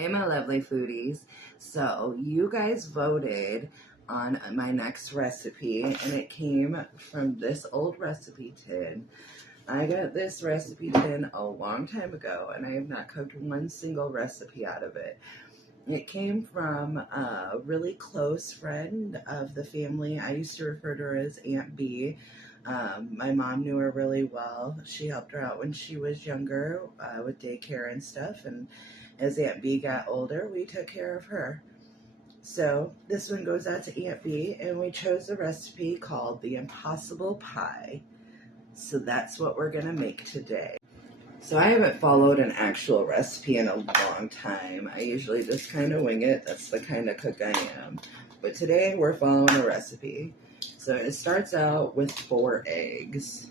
Hey, my lovely foodies. So, you guys voted on my next recipe, and it came from this old recipe tin. I got this recipe tin a long time ago, and I have not cooked one single recipe out of it. It came from a really close friend of the family. I used to refer to her as Aunt Bea. My mom knew her really well. She helped her out when she was younger with daycare and stuff. And as Aunt Bea got older, we took care of her. So this one goes out to Aunt Bea, and we chose a recipe called the Impossible Pie. So that's what we're going to make today. So I haven't followed an actual recipe in a long time. I usually just kind of wing it. That's the kind of cook I am. But today we're following a recipe. So it starts out with 4 eggs.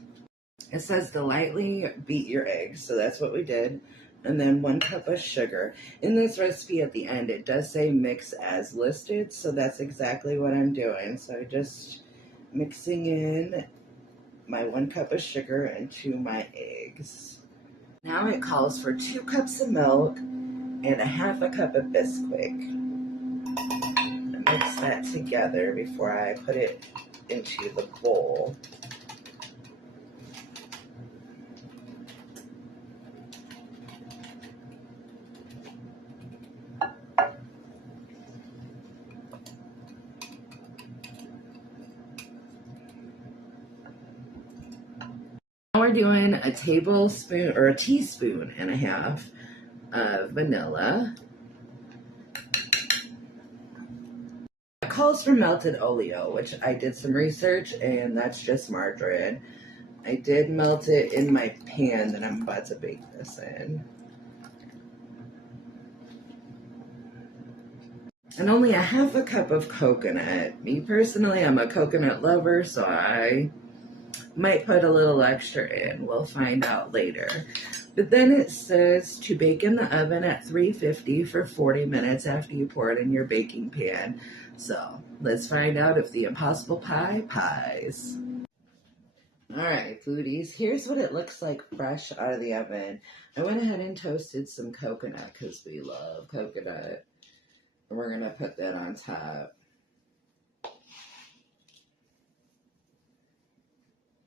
It says to lightly beat your eggs. So that's what we did. And then 1 cup of sugar. In this recipe at the end, it does say mix as listed. So that's exactly what I'm doing. So just mixing in my 1 cup of sugar into my eggs. Now it calls for 2 cups of milk and a half a cup of Bisquick. Mix that together before I put it into the bowl. Now we're doing a tablespoon or a teaspoon and a half of vanilla. It calls for melted oleo, which I did some research, and that's just margarine. I did melt it in my pan that I'm about to bake this in. And only a half a cup of coconut. Me personally, I'm a coconut lover, so I might put a little extra in. We'll find out later. But then it says to bake in the oven at 350 for 40 minutes after you pour it in your baking pan. So let's find out if the Impossible Pie pies. All right, foodies, here's what it looks like fresh out of the oven. I went ahead and toasted some coconut because we love coconut. And we're going to put that on top.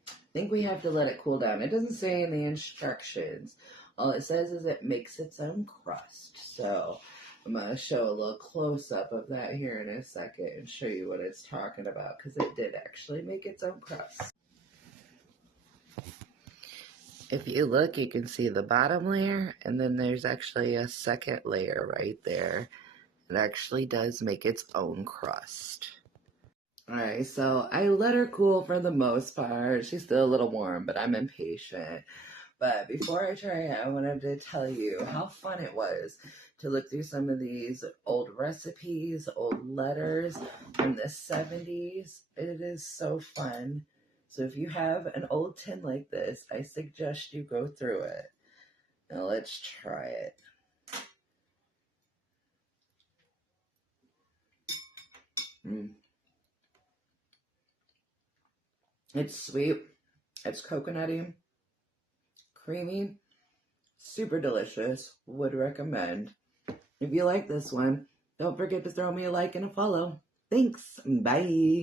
I think we have to let it cool down. It doesn't say in the instructions. All it says is it makes its own crust. So I'm going to show a little close-up of that here in a second and show you what it's talking about, because it did actually make its own crust. If you look, you can see the bottom layer, and then there's actually a second layer right there. It actually does make its own crust. Alright, so I let her cool for the most part. She's still a little warm, but I'm impatient. But before I try it, I wanted to tell you how fun it was to look through some of these old recipes, old letters from the 70s. It is so fun. So if you have an old tin like this, I suggest you go through it. Now let's try it. It's sweet, it's coconutty, creamy, super delicious, would recommend. If you like this one, don't forget to throw me a like and a follow. Thanks, bye.